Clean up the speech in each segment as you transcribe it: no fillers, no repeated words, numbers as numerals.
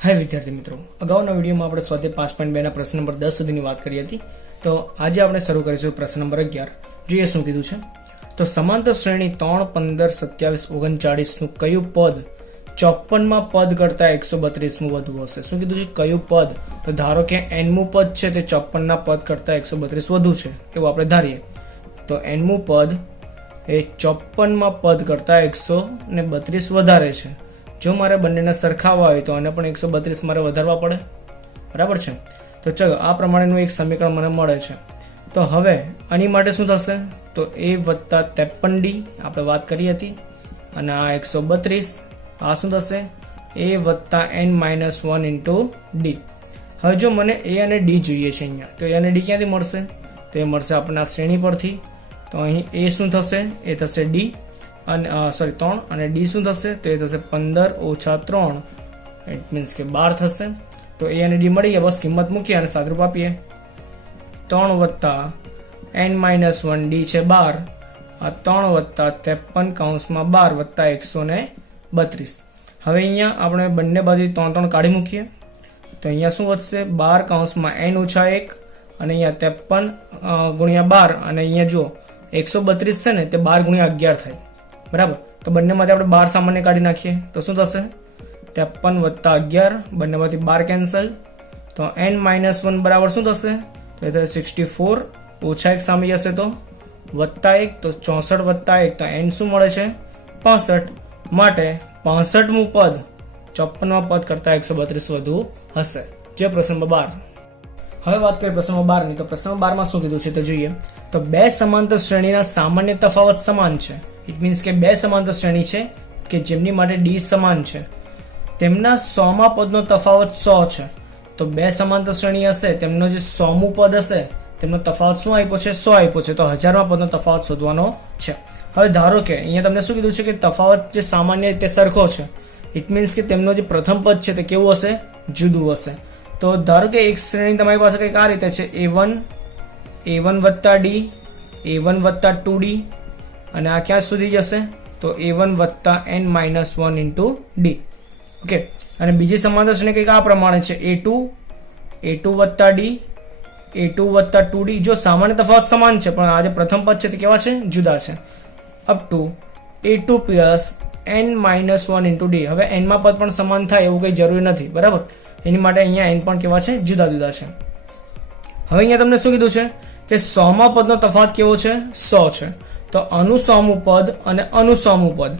हाय विद्यार्थी मित्रों, अगाउना विडियोमां આપણે સ્વાધ્યાય 5.2 ના પ્રશ્ન નંબર 10 સુધીની વાત કરી હતી। તો આજે આપણે શરૂ કરીશું પ્રશ્ન નંબર 11। જોઈએ શું કીધું છે। તો સમાંતર શ્રેણી 3, 15, 27, 39 નું કયું પદ 54 માં પદ કરતા 132 માં વધુ હશે? શું કીધું છે? કયું પદ? તો ધારો કે n મું પદ છે તે 54 ના પદ કરતા 132 વધુ છે એવું આપણે ધારીએ। તો n મું પદ એ 54 માં પદ કરતા 132 વધારે છે। જો મારે બંનેને સરખાવવા હોય તો આને પણ 132 મારે વધારવા પડે, બરાબર છે। તો ચલો આ પ્રમાણેનું એક સમીકરણ મને મળે છે। તો હવે આની માટે શું થશે? તો a + 53d આપણે વાત કરી હતી અને આ 132, આ શું થશે? a + n - 1 * d। હવે જો મને a અને d જોઈએ છે અહીંયા, તો a અને d ક્યાંથી મળશે? તો એ મળશે આપણને આ શ્રેણી પરથી। તો અહીં a શું થશે? એ થશે d અને 3 અને d શું થશે? તો એ થશે 15 - 3, ઇટ મીન્સ કે 12 થશે। તો a અને d મળી ગયા, બસ કિંમત મૂકીએ અને સાદરૂપ આપીએ। 3 + n - 1 d છે 12, આ 3 + 53 કૌંસમાં 12 + 132। હવે અહીંયા આપણે બંને બાજુ 3 3 કાઢી મૂકીએ તો અહીંયા શું વધશે? 12 કૌંસમાં n - 1 અને અહીંયા 53 × 12 અને અહીંયા જો 132 છે ને તે 12 × 11 થાય, બરાબર। તો બંનેમાંથી આપણે 12 સામાન્ય કાઢી નાખીએ તો શું થશે? 53 + 11, બંનેમાંથી 12 કેન્સલ। તો n - 1 બરાબર શું થશે? તો એ થશે 64, ઓછા 1 સામે જશે તો +1, તો 64 + 1, તો n શું મળે છે? 65। માટે 65મું પદ 54માં પદ કરતા 132 વધુ હશે। જે પ્રશ્ન નંબર 12। હવે વાત કરીએ પ્રશ્ન નંબર 12 ની। તો પ્રશ્ન નંબર 12 માં શું કીધું છે તો જોઈએ। તો બે સમાંતર શ્રેણીના સામાન્ય તફાવત સમાન છે। ઇટ મીન્સ કે બે સમાંતર શ્રેણી છે કે જેમની માટે d સમાન છે, તેમના 100મા પદનો તફાવત 100 છે। તો બે સમાંતર શ્રેણી હશે, તેમનો જે 100મું પદ હશે તેમનો તફાવત શું આપ્યો છે? 100 આપ્યો છે। તો 1000મા પદનો તફાવત શોધવાનો છે। હવે ધારો કે અહીંયા તમને શું કીધું છે કે તફાવત જે સામાન્ય રીતે સરખો છે, ઇટ મીન્સ કે તેમનો જે પ્રથમ પદ છે તે કેવું હશે? જુદું હશે। તો ધારો કે એક શ્રેણી તમારી પાસે કંઈક આ રીતે છે, a1 + d, a1 + 2d અને આ ક્યાં સુધી જશે? તો a1 + n - 1 * d। ઓકે, અને બીજી સમાંતર શ્રેણી કંઈક આ પ્રમાણે છે, a2 + d, a2 + 2d। જો સામાન્ય તફાવત સમાન છે પણ આ જે પ્રથમ પદ છે તે કેવા છે? જુદા છે। Up to a2 + n - 1 * d। હવે n માં પદ પણ સમાન થાય એવું કંઈ જરૂરી નથી, બરાબર। એની માટે અહીંયા n પણ કેવા છે? જુદા જુદા છે। હવે અહીંયા તમને શું કીધું છે કે 100મા પદનો તફાવત કેવો છે? 100 છે। તો અનુ 100મું પદ અને અનુ 100મું પદ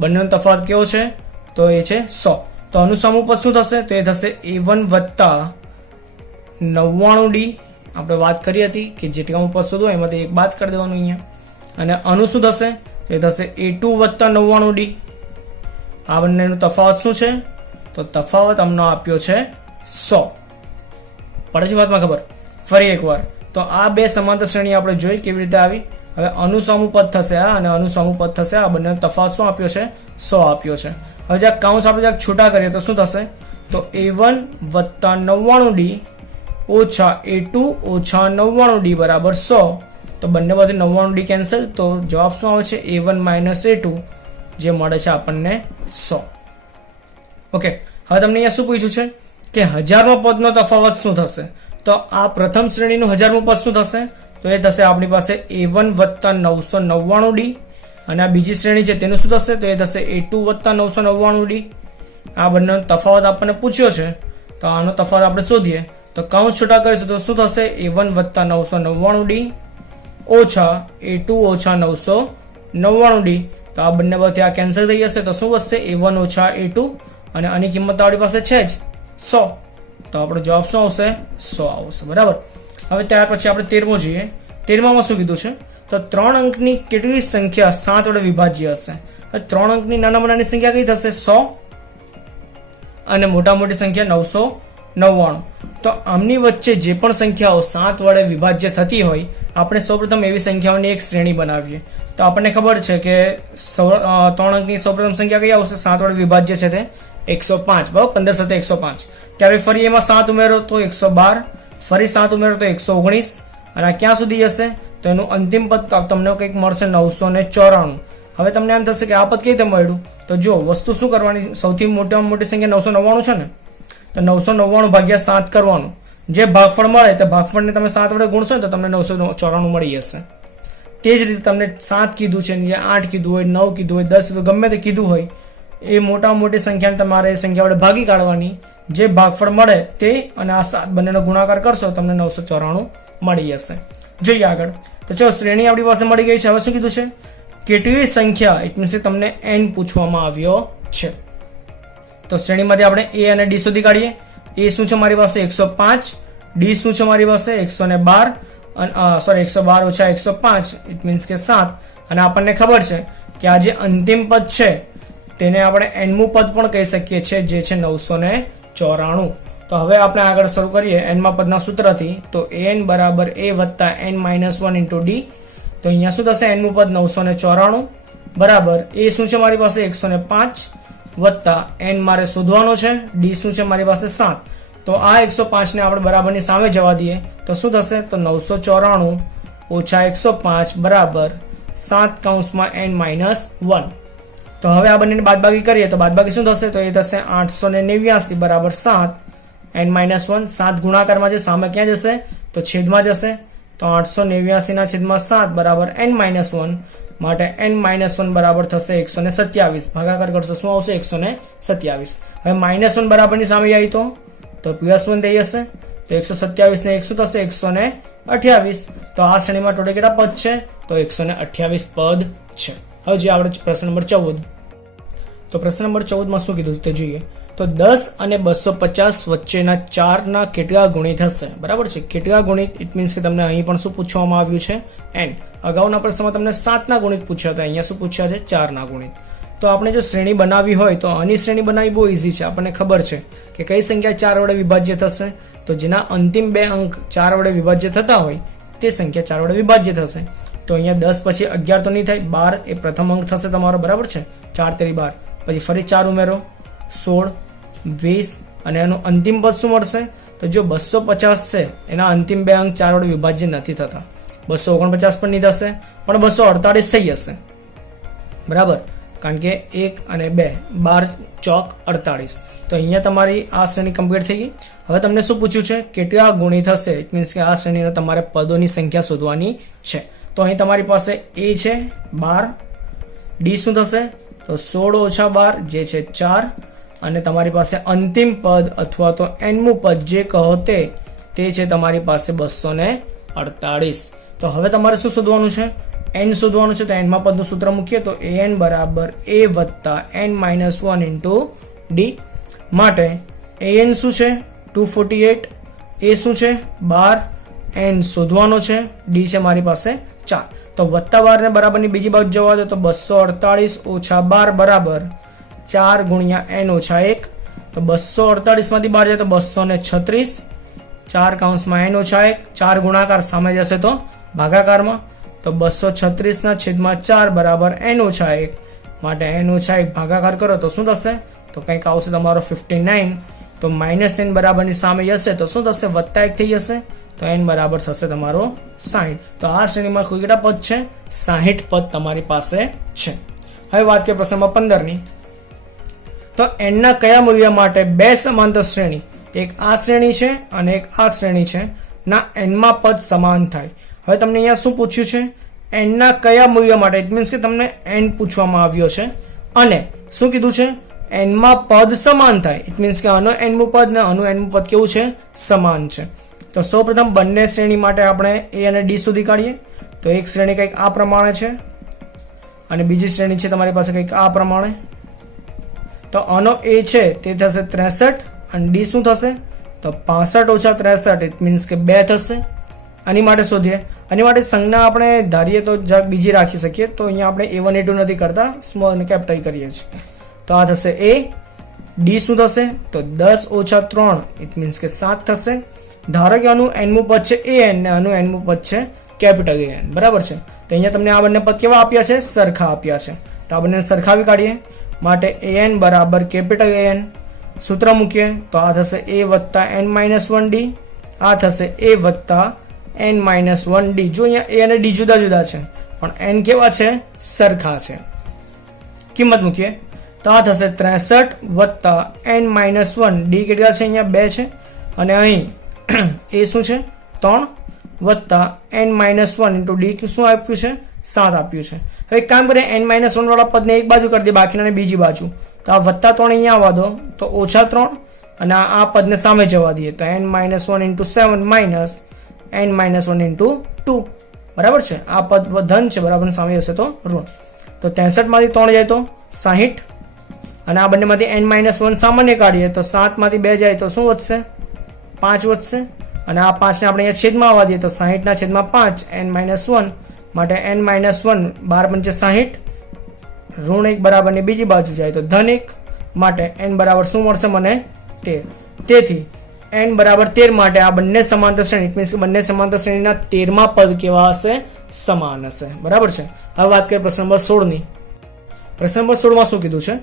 બંનેનો તફાવત કેવો છે? તો એ છે 100। તો અનુ 100મું પદ શું થશે? તો એ થશે a1 + 99d। આપણે વાત કરી હતી કે જેટલાનું પદ શોધો એમાંથી એક બાદ કરી દેવાનું અહીંયા। અને અનુ શું થશે? તો એ થશે a2 + 99d। આ બંનેનો તફાવત શું છે? તો તફાવત અમને આપ્યો છે 100। પડે છે વાતમાં ખબર? ફરી એકવાર, તો આ બે સમાંતર શ્રેણી આપણે જોઈ કેવી રીતે આવી। હવે અનુ 100મું પદ થશે આ અને અનુ 100મું પદ થશે આ, બંનેનો તફાવત શું આપ્યો છે? 100 આપ્યો છે। હવે જ્યાં કૌંસ આપણે જ્યાં છૂટા કરીએ તો શું થશે? તો a1 + 99d - a2 - 99d = 100। તો બંનેમાંથી 99d કેન્સલ, તો જવાબ શું આવે છે? a1 - a2, જે મળે છે આપણને 100। ઓકે, હવે તમને અહીંયા શું પૂછ્યું છે કે 1000મા પદનો તફાવત શું થશે? તો આ પ્રથમ શ્રેણીનું 1000મું પદ શું થશે? તો એ થશે આપણી પાસે a1 + 999d અને આ બીજી શ્રેણી છે તેનું શું થશે? તો એ થશે a2 + 999d। આ બંનેનો તફાવત આપણને પૂછ્યો છે તો આનો તફાવત આપણે શોધીએ। તો કૌંસ છૂટા કરીશું તો શું થશે? a1 + 999d - a2 - 999d। તો આ બંને બાજુથી આ કેન્સલ થઈ જશે તો શું વધશે? a1 - a2 અને આની કિંમત આપણી પાસે છે જ 100। તો આપણો જવાબ શું આવશે? 100 આવશે, બરાબર। હવે ત્યાર પછી આપણે 13મો જોઈએ। 13માં શું કીધું છે? તો 3 અંકની કેટલી સંખ્યા 7 વડે વિભાજ્ય હશે? 3 અંકની નાનામાં નાની સંખ્યા કઈ થશે? 100 અને મોટા મોટી સંખ્યા 999। તો આમની વચ્ચે જે પણ સંખ્યાઓ 7 વડે વિભાજ્ય થતી હોય, આપણે સૌપ્રથમ એવી સંખ્યાઓની એક શ્રેણી બનાવીએ। તો આપણને ખબર છે કે 3 અંકની સૌપ્રથમ સંખ્યા કઈ આવશે? 7 વડે વિભાજ્ય છે તે 105, બરાબર। 15 × 7 = 105। ત્યારે ફરી એમાં 7 ઉમેરો તો 112, ફરી 7 ઉમેરો તો 119 અને આ ક્યાં સુધી જશે? તો એનું અંતિમ પદ તમને કંઈક મળશે 994। હવે તમને એમ થશે કે આ પદ કેવી રીતે મળ્યું? તો જો વસ્તુ શું કરવાની, સૌથી મોટામાં મોટી સંખ્યા 999 છે ને, તો 999 ભાગ્યા 7 કરવાનું, જે ભાગફળ મળે તે ભાગફળને તમે 7 વડે ગુણશો ને તો તમને 994 મળી જશે. તે જ રીતે તમને 7 કીધું છે, 8 કીધું હોય, 9 કીધું હોય, 10 કીધું, ગમે તે કીધું હોય, એ મોટા મોટી સંખ્યાને તમારે એ સંખ્યા વડે ભાગી કાઢવાની, જે ભાગફળ મળે તે અને આ 7 બંનેનો ગુણાકાર કરશો તમને 994 મળી જશે. જોઈએ આગળ. તો ચલો શ્રેણી આપણી પાસે મળી ગઈ છે. હવે શું કીધું છે? કેટલી સંખ્યા, ઇટ મીન્સ તમને n પૂછવામાં આવ્યો છે. તો શ્રેણીમાંથી આપણે a અને d શોધી કાઢીએ. a શું છે મારી પાસે 105, d શું છે મારી પાસે 112, સોરી 112 ઓછા 105 ઇટ મીન્સ કે 7, અને આપણને ખબર છે કે આ જે અંતિમ પદ છે તેને આપણે nમું પદ પણ કહી શકીએ છીએ, જે છે 994. તો હવે આપણે આગળ શરૂ કરીએ nમા પદના સૂત્રથી. તો an બરાબર a વત્તા n માઇનસ 1 ઇન્ટુ d. તો અહીંયા શું થશે? nમું પદ 994 બરાબર a શું છે મારી પાસે 105 વત્તા n મારે શોધવાનો છે, d શું છે મારી પાસે 7. તો આ 105 ને આપણે બરાબરની સામે જવા દઈએ તો શું થશે? તો 994 ઓછા 105 બરાબર 7 કૌંસમાં n માઇનસ 1. તો હવે આ બંનેની બાદબાકી કરીએ તો બાદબાકી શું થશે? તો એ થશે 889 બરાબર 7 n માઇનસ 1. 7 ગુણાકારમાં જે સામે ક્યાં જશે? તો છેદમાં જશે. તો 889 ના છેદમાં 7 બરાબર n માઇનસ 1, માટે n માઇનસ 1 બરાબર થશે 127. ભાગાકાર કરશો શું આવશે? 127. હવે માઇનસ 1 બરાબરની સામે આવી તો પ્લસ 1 થઈ જશે. તો 127 ને 1 શું થશે? 128. તો આ શ્રેણીમાં ટોટલ કેટલા પદ છે? તો 128 પદ છે. હવે જે આપણે પ્રશ્ન નંબર 14. તો પ્રશ્ન નંબર 14 માં શું કીધું તે જોઈએ. તો 10 અને 250 વચ્ચેના 4 ના કેટલા ગુણિત હશે? બરાબર છે. કેટલા ગુણિત ઇટ મીન્સ કે તમને અહીં પણ શું પૂછવામાં આવ્યું છે? n. અગાઉના પ્રશ્નમાં તમને 7 ના ગુણિત પૂછ્યા હતા, અહીંયા શું પૂછ્યા છે? 4 ના ગુણિત. તો આપણે જો શ્રેણી બનાવવી હોય તો આની શ્રેણી બનાવવી બહુ ઇઝી છે. આપણને ખબર છે કે કઈ સંખ્યા 4 વડે વિભાજ્ય થશે. તો જેના અંતિમ 2 અંક 4 વડે વિભાજ્ય થતા હોય તે સંખ્યા 4 વડે વિભાજ્ય થશે. તો અહીંયા 10 પછી 11 તો નહીં થાય, 12 એ પ્રથમ અંક થશે તમારો, બરાબર છે. 4 તેરી 12, પછી ફરી 4 ઉમેરો, 16, 20, અને એનું અંતિમ પદ શું મળશે? તો જો 250 છે એના અંતિમ 2 અંક 4 વડે વિભાજ્ય નથી થતા. 249 પણ નહીં થશે, પણ 248 થઈ જશે, બરાબર, કારણ કે 1 અને 2 12 ચોક 48. તો અહીંયા તમારી આ શ્રેણી કમ્પ્લીટ થઈ ગઈ. હવે તમને શું પૂછ્યું છે? કેટલા ગુણિત હશે? ઇટ મીન્સ કે આ શ્રેણીના તમારે પદોની સંખ્યા શોધવાની છે. તો અહીં તમારી પાસે a છે 12, d શું થશે? તો 16 ઓછા 12 જે છે 4, અને તમારી પાસે અંતિમ પદ અથવા તો nમું પદ જે કહો તે છે તમારી પાસે 248. તો હવે તમારે શું શોધવાનું છે? n શોધવાનું છે. તો n માં પદનું સૂત્ર મૂકીએ તો an બરાબર a વત્તા n માઇનસ 1 ઇન્ટુ d. માટે an શું છે? 248, a શું છે? 12, n શોધવાનો છે, d છે મારી પાસે 4. તો વત્તા 12 ને બરાબરની બીજી બાજુ જવા દો તો 248 ઓછા 12 બરાબર 4 ગુણ્યા n ઓછા 1. તો 248 માંથી 12 જાય તો 236, 4 કૌંસમાં n ઓછા 1, 4 ગુણાકાર સામે જશે તો ભાગાકારમાં. તો 236 ના છેદમાં 4 બરાબર n ઓછા 1, માટે n ઓછા 1 ભાગાકાર કરો તો શું થશે? તો કંઈક આવશે તમારો 59. તો માઇનસ n બરાબરની સામે જશે તો શું થશે? વત્તા 1 થઈ જશે. તો n બરાબર થશે તમારો 60. તો આ શ્રેણીમાં કુલ કેટલા પદ છે? 60 પદ તમારી પાસે છે. હવે વાત કરીએ પ્રશ્ન નંબર 15 ની. તો n ના કયા મૂલ્ય માટે બે સમાંતર શ્રેણી, એક આ શ્રેણી છે અને એક આ શ્રેણી છે, ના n માં પદ સમાન થાય? હવે તમને અહીંયા શું પૂછ્યું છે? n ના કયા મૂલ્ય માટે, ઇટ મીન્સ કે તમને n પૂછવામાં આવ્યો છે અને શું કીધું છે? n માં પદ સમાન થાય. ઇટ મીન્સ કે આનો nમું પદ ને આનું nમું પદ કેવું છે? સમાન છે. તો સૌપ્રથમ બંને શ્રેણી માટે આપણે a અને d શોધી કાઢીએ. તો એક શ્રેણી કંઈક આ પ્રમાણે છે અને બીજી શ્રેણી છે તમારી પાસે કંઈક આ પ્રમાણે. તો આનો a છે તે થશે 63 અને d શું થશે? તો 65 ઓછા 63 ઇટ મીન્સ કે 2 થશે. આની માટે શોધીએ. આની માટે સંજ્ઞા આપણે ધારીએ તો બીજી રાખી શકીએ. તો અહીંયા આપણે a1 a2 નથી કરતા, સ્મોલ અને કેપિટલ કરીએ છીએ. તો આ થશે a. d શું થશે? તો 10 ઓછા 3 ઇટ મીન્સ કે 7 થશે. ધારો કે આનું nમું પદ છે an ને આનું nમું પદ છે કેપિટલ an, બરાબર છે. તો અહીંયા તમને આ બંને પદ કેવા આપ્યા છે? સરખા આપ્યા છે. તો આ બંને સરખાવી કાઢીએ. માટે an બરાબર કેપિટલ an, સૂત્ર મૂકીએ તો આ થશે a વત્તા n માઇનસ 1d, આ થશે a વત્તા n માઇનસ 1d. જો અહીંયા a અને d જુદા જુદા છે પણ n કેવા છે? સરખા છે. કિંમત મૂકીએ તો આ થશે 63 વત્તા n-1 ડી કેટલા છે અહીંયા 2 છે અને અહીં એ શું છે 3 વત્તા n-1 ઇન્ટુ ડી શું આપ્યું છે 7 આપ્યું છે. હવે એક કામ કરીએ n-1 વાળા પદને એક બાજુ કરી દે બાકીના બીજી બાજુ તો આ વત્તા 3 અહીંયા આવવા દો તો ઓછા 3 અને આ પદને સામે જવા દઈએ તો n-1 into 7 minus n-1 into 2 બરાબર છે. આ પદ ધન છે બરાબર સામે હશે તો ઋણ. તો 63 માંથી 3 જાય તો 60 અને આ બંનેમાંથી n-1 સામાન્ય કાઢીએ તો 7 માંથી 2 જાય તો શું વધશે 5 વધશે અને આ 5 ને આપણે અહીંયા છેદમાં આવવા દઈએ તો 60 ના છેદમાં 5 n-1 માટે n-1 12 પંચે 60 ઋણ 1 બરાબર ની બીજી બાજુ જાય તો ધન 1 માટે n બરાબર શું મળશે મને 13. તેથી n બરાબર 13 માટે આ બંને સમાંતર શ્રેણી ઇટ મીન્સ કે બંને સમાંતર શ્રેણીના 13મા પદ કેવા હશે સમાન હશે બરાબર છે. હવે વાત કરીએ પ્રશ્ન નંબર 16 ની. પ્રશ્ન નંબર 16 માં શું કીધું છે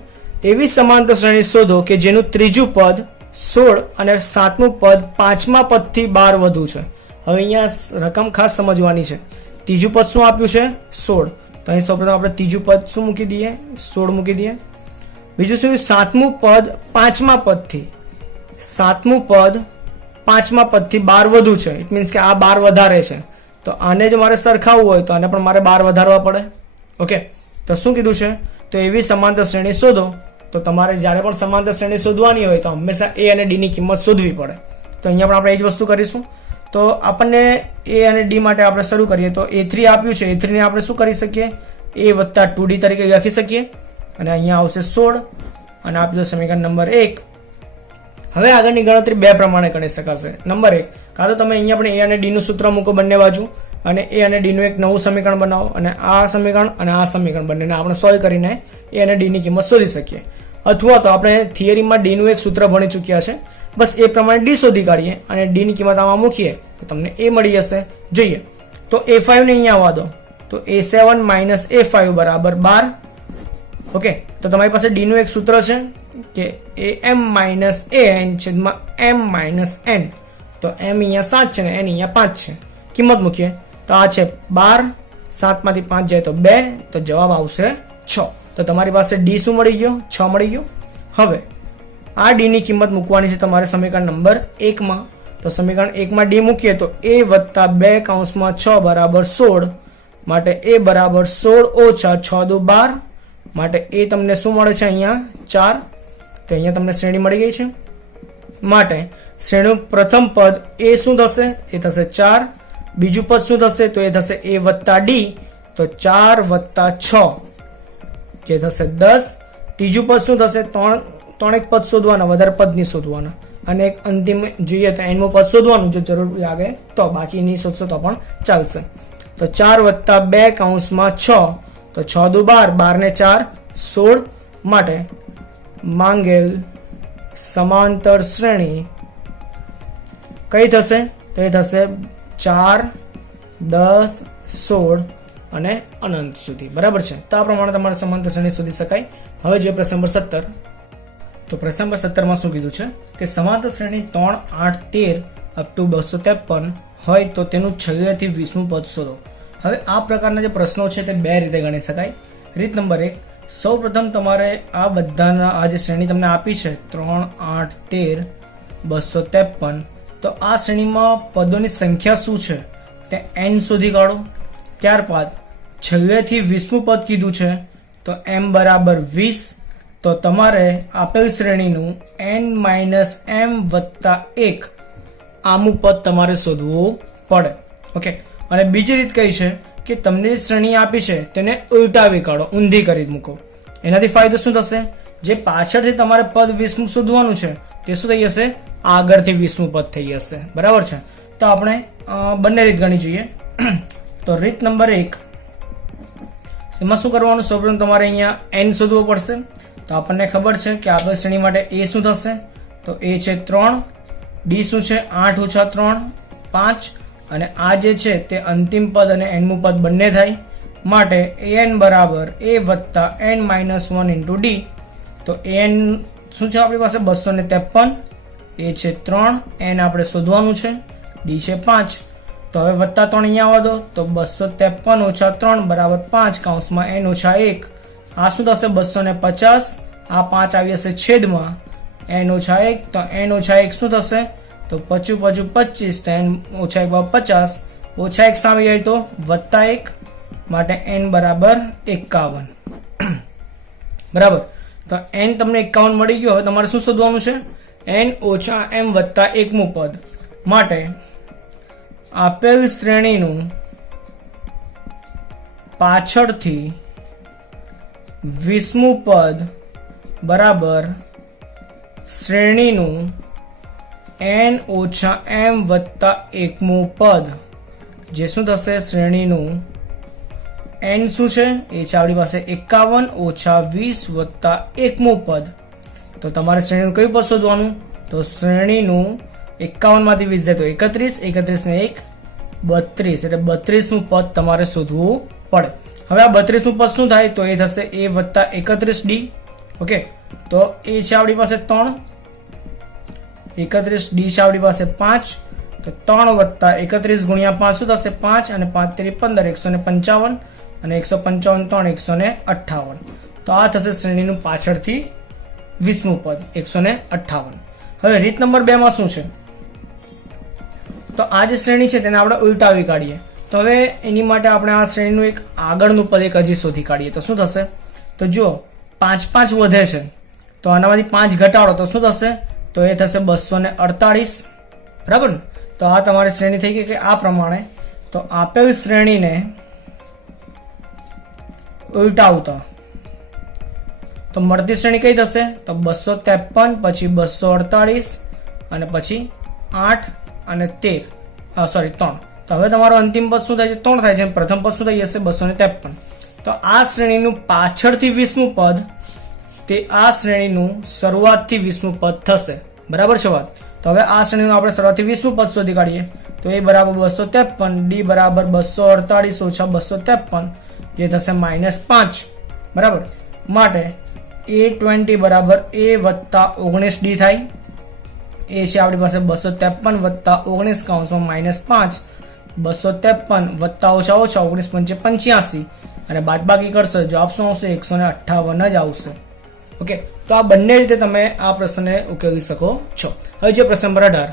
એવી સમાંતર શ્રેણી શોધો કે જેનું ત્રીજું પદ 16 અને સાતમું પદ પાંચમા પદથી 12 વધુ છે. હવે અહીંયા રકમ ખાસ સમજવાની છે. ત્રીજું પદ શું આપ્યું છે 16 તો અહીં સૌપ્રથમ આપણે ત્રીજું પદ શું મૂકી દઈએ 16 મૂકી દઈએ. બીજું શું સાતમું પદ પાંચમા પદથી સાતમું પદ પાંચમા પદથી 12 વધુ છે ઇટ મીન્સ કે આ 12 વધારે છે તો આને જો મારે સરખાવવું હોય તો આને પણ મારે 12 વધારવા પડે. ઓકે તો શું કીધું છે તો એવી સમાંતર શ્રેણી શોધો તો તમારે જ્યારે પણ સમાંતર શ્રેણી શોધવાની હોય તો હંમેશા a અને d ની કિંમત શોધવી પડે. તો અહીંયા પણ આપણે એ જ વસ્તુ કરીશું. તો આપણને a અને d માટે આપણે શરૂ કરીએ તો a3 આપ્યું છે a3 ને આપણે શું કરી શકીએ a વત્તા 2d તરીકે લખી શકીએ અને અહીંયા આવશે 16 અને આપી દો સમીકરણ નંબર 1. હવે આગળની ગણતરી બે પ્રમાણે કરી શકાશે. નંબર 1 કાં તો તમે અહીંયા પણ a અને d નું સૂત્ર મૂકો બંને બાજુ અને a અને d નું એક નવું સમીકરણ બનાવો અને આ સમીકરણ અને આ સમીકરણ બંનેને આપણે સોલ્વ કરીને a અને d ની કિંમત શોધી શકીએ. અથવા તો આપણે થિયરીમાં d નું એક સૂત્ર ભણી ચૂક્યા છે બસ એ પ્રમાણે d શોધી કાઢીએ અને d ની કિંમત આમાં મૂકીએ તો તમને a મળી જશે. જોઈએ તો a5 ને અહીંયા આવવા દો તો a7 માઇનસ a5 બરાબર 12. ઓકે તો તમારી પાસે d નું એક સૂત્ર છે કે am માઇનસ an છેદમાં m માઇનસ n તો m અહીંયા 7 છે ને n અહીંયા 5 છે. કિંમત મૂકીએ તો આ છે 12 7 માંથી 5 જાય તો 2 તો જવાબ આવશે 6. તો તમારી પાસે d શું મળી ગયો 6 મળી ગયો. હવે આ d ની કિંમત મૂકવાની છે તમારે સમીકરણ નંબર 1 માં. તો સમીકરણ 1 માં d મૂકીએ તો a વત્તા 2 કૌંસમાં 6 બરાબર 16 માટે a બરાબર 16 ઓછા 6 દુ 12 માટે એ તમને શું મળે છે અહીંયા 4. તો અહીંયા તમને શ્રેણી મળી ગઈ છે માટે શ્રેણીનું પ્રથમ પદ એ શું થશે એ થશે 4. બીજું પદ શું થશે તો એ થશે a વત્તા d તો 4 વત્તા 6 જે થશે 10. ત્રીજું પદ શું થશે 3 એક પદ શોધવાના વધારે પદ નહીં શોધવાના અને એક અંતિમ જોઈએ તો nમું પદ શોધવાનું જો જરૂર લાગે તો બાકી નહીં શોધશો તો પણ ચાલશે. તો 4 વત્તા 2 કૌંસમાં 6 તો 6 દુ 12 12 ને 4 16 માટે માંગેલ સમાંતર શ્રેણી કઈ થશે તો એ થશે 4 10 16 અને અનંત સુધી બરાબર છે. તો આ પ્રમાણે તમારે સમાંતર શ્રેણી શોધી શકાય. હવે જોઈએ પ્રશ્ન નંબર 17. તો પ્રશ્ન નંબર 17 માં શું કીધું છે કે સમાંતર શ્રેણી 3 8 13 અપ ટુ 253 હોય તો તેનું છેલ્લેથી 20મું પદ શોધો. હવે આ પ્રકારના જે પ્રશ્નો છે તે બે રીતે ગણી શકાય. રીત નંબર 1 સૌ પ્રથમ તમારે આ બધાના આ જે શ્રેણી તમને આપી છે 3 8 13 253 તો આ શ્રેણીમાં પદોની સંખ્યા શું છે તે n શોધી કાઢો. ત્યારબાદ છેલ્લેથી 20મું પદ કીધું છે તો m બરાબર 20 તો તમારે આપેલ શ્રેણીનું n-m વત્તા 1 આમું પદ તમારે શોધવું પડે. ઓકે અને બીજી રીત કઈ છે કે તમને શ્રેણી આપી છે તેને ઉલટાવી કાઢો ઊંધી કરી મૂકો. એનાથી ફાયદો શું થશે જે પાછળથી તમારે પદ 20મું શોધવાનું છે તે શું થઈ જશે આગળથી 20મું પદ થઈ જશે બરાબર છે. તો આપણે બંને રીત ગણી જોઈએ. તો રીત નંબર 1 એમાં શું કરવાનું સૌપ્રથમ તમારે અહીંયા n શોધવો પડશે. તો આપણને ખબર છે કે આપેલ શ્રેણી માટે a શું થશે તો a છે 3 d શું છે 8 ઓછા 3 5 અને આ જે છે તે અંતિમ પદ અને nમું પદ બંને થાય માટે an બરાબર a વત્તા n-1 ઇન્ટુ d. તો an શું છે આપણી પાસે 253 a છે 3 n આપણે શોધવાનું છે d છે 5 તો હવે વત્તા 3 અહીંયા આવવા દો તો 253 ઓછા 3 બરાબર 5 કૌંસમાં n ઓછા 1 આ શું થશે 250 આ 5 આવી જશે છેદમાં n ઓછા 1, તો n ઓછા 1 શું થશે? તો 25 25 તો n ઓછા 1 50, ઓછા 1 સામે જાય તો વત્તા 1, માટે n બરાબર 51. બરાબર, તો n તમને 51 મળી ગયો. હવે તમારે શું શોધવાનું છે? n ઓછા m વત્તા 1મું પદ. માટે આપેલ શ્રેણીનું પાછળથી 20મું પદ બરાબર શ્રેણીનું n ઓછા m વત્તા 1મું પદ, જે શું થશે? શ્રેણીનું n શું છે? એ છે આપણી પાસે 51 ઓછા 20 વત્તા 1મું પદ. તો તમારે શ્રેણીનું કયું પદ શોધવાનું? તો શ્રેણીનું 51 માંથી 20 જાય તો 31, 31 ને 1 32, એટલે 32મું પદ તમારે શોધવું પડે. હવે આ 32મું પદ શું થાય? તો એ થશે a વત્તા 31d. ઓકે, તો એ છે આપણી પાસે 3, 31d છે આપણી પાસે 5, તો 3 વત્તા 31 ગુણ્યા 5 શું થશે? 5 અને 5 તેરી 15, 155, અને 155 3 158. તો આ થશે શ્રેણીનું પાછળથી 20મું પદ 158. હવે રીત નંબર 2 માં શું છે? તો આ જે શ્રેણી છે તેને આપણે ઉલટાવી કાઢીએ. તો હવે એની માટે આપણે આ શ્રેણીનું એક આગળનું પદ એક હજી શોધી કાઢીએ. તો શું થશે? તો જો 5 5 વધે છે, તો આનામાંથી 5 ઘટાડો તો શું થશે? તો એ થશે 248. બરાબર ને? તો આ તમારી શ્રેણી થઈ ગઈ કે આ પ્રમાણે. તો આપેલ શ્રેણીને ઉલટાવતા તો મળતી શ્રેણી કઈ થશે? તો 253, પછી 248, અને પછી 8 અને 13, 3. તો હવે તમારો અંતિમ પદ શું થાય છે? 3 થાય છે. પ્રથમ પદ શું થઈ જશે? 253. તો આ શ્રેણીનું પાછળથી 20મું પદ તે આ શ્રેણીનું શરૂઆતથી 20મું પદ થશે. બરાબર છે વાત? તો હવે આ શ્રેણીનું આપણે શરૂઆતથી 20મું પદ શોધી કાઢીએ. તો એ બરાબર 253, d બરાબર 248 ઓછા 253, જે થશે -5. બરાબર, માટે a20 બરાબર a વત્તા 19d થાય. એ છે આપણી પાસે 253 વત્તા 19 કૌંસમાં -5, 253 વત્તા ઓછા ઓછા 19 × 5 85, અને બાદબાકી કરશો જવાબ શું આવશે? 158 જ આવશે. ઓકે, તો આ બંને રીતે તમે આ પ્રશ્નને ઉકેલી શકો છો. હવે જે પ્રશ્ન નંબર 18,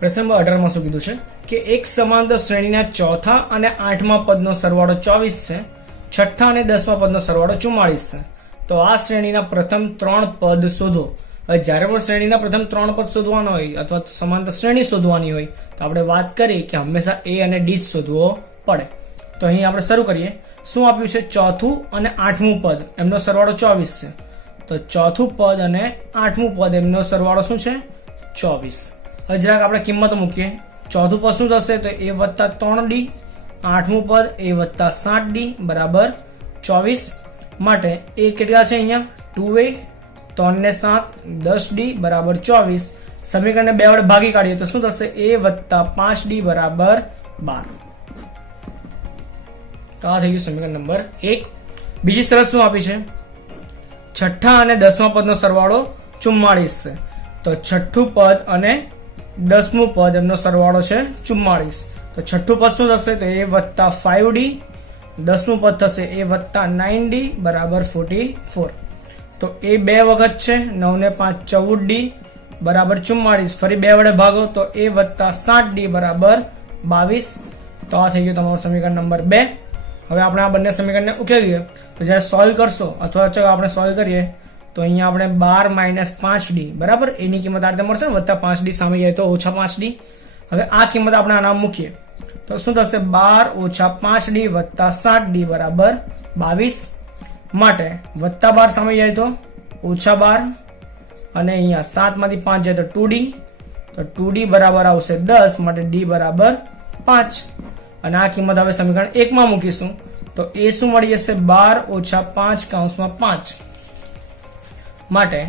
પ્રશ્ન નંબર 18 માં શું કીધું છે કે એક સમાંતર શ્રેણીના ચોથા અને 8મા પદનો સરવાળો 24 છે, છઠ્ઠા અને 10મા પદનો સરવાળો 44 છે. તો આ શ્રેણીના પ્રથમ 3 પદ શોધો. હવે જ્યારે પણ શ્રેણીના પ્રથમ 3 પદ શોધવાના હોય અથવા સમાંતર શ્રેણી શોધવાની હોય તો આપણે વાત કરી કે હંમેશા a અને d જ શોધવો પડે. તો અહીં આપણે શરૂ કરીએ. શું આપ્યું છે? ચોથું અને 8મું પદ એમનો સરવાળો 24 છે. તો ચોથું પદ અને 8મું પદ એમનો સરવાળો શું છે? 24. હવે જરાક આપણે કિંમતો મૂકીએ. ચોથું પદ શું થશે? તો a વત્તા 3d, 8મું પદ a વત્તા 7d બરાબર 24. માટે એ કેટલા છે? અહીંયા 2a, 3 ને 7 10d બરાબર 24. સમીકરણને 2 વડે ભાગી કાઢીએ તો શું થશે? a વત્તા 5d બરાબર 12. તો આ થઈ ગયું સમીકરણ નંબર 1. બીજી શરત શું આપી છે? છઠ્ઠા અને 10મા પદનો સરવાળો 44 છે. તો છઠ્ઠું પદ અને 10મું પદ એમનો સરવાળો છે 44. તો છઠ્ઠું પદ શું થશે? તો a વત્તા 5d, 10મું પદ થશે a વત્તા 9d બરાબર 44. તો એ 2 વખત છે, 9 ને 5 14d બરાબર 44. ફરી 2 વડે ભાગો તો a વત્તા 7d બરાબર 22. તો આ થઈ ગયું તમારું સમીકરણ નંબર 2. હવે આપણે આ બંને સમીકરણને ઉકેલીએ. તો જ્યારે સોલ્વ કરશો અથવા ચાલો આપણે સોલ્વ કરીએ તો અહીંયા આપણે 12 - 5d બરાબર એની કિંમત આ રીતે મળશે ને, વત્તા 5d સામે જાય તો ઓછા 5d. હવે આ કિંમત આપણે આના મૂકીએ તો શું થશે? 12 ઓછા 5d વત્તા 7d બરાબર 22. માટે વત્તા 12 સામે જાય તો ઓછા 12, અને અહીંયા 7 માંથી 5 જાય તો 2d. તો 2d બરાબર આવશે 10, માટે d બરાબર 5. અને આ કિંમત હવે સમીકરણ 1 માં મૂકીશું તો એ શું મળી જશે? 12 ઓછા 5 કૌંસમાં 5, માટે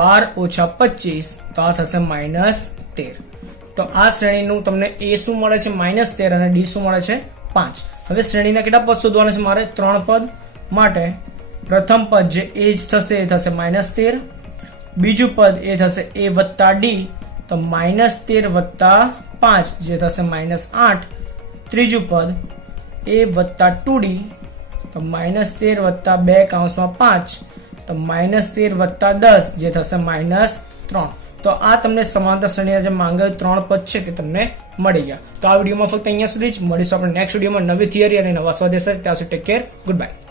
12 ઓછા 25, તો આ થશે -13. તો આ શ્રેણીનું તમને a શું મળે છે? -13, અને d શું મળે છે? 5. હવે શ્રેણીના કેટલા પદ શોધવાના છે મારે? 3 પદ. માટે પ્રથમ પદ જે a જ થશે એ થશે -13. બીજું પદ એ થશે a વત્તા d, તો -13 વત્તા 5 જે થશે -8. ત્રીજું પદ a વત્તા 2d, તો -13 વત્તા 2 કૌંસમાં 5, તો તો -13 + 10 જે થશે -3. તો આ તમને સમાંતર શ્રેણીના જે માંગેલ 3 પદ છે તે તમને મળી ગયા. તો આ વિડીયોમાં ફક્ત અહીંયા સુધી જ. મળીશું આપણે નેક્સ્ટ વિડીયોમાં નવી થિયરી અને નવા સ્વાધ્યાય સાથે. ત્યાં સુધી ટેક કેર, ગુડ બાય.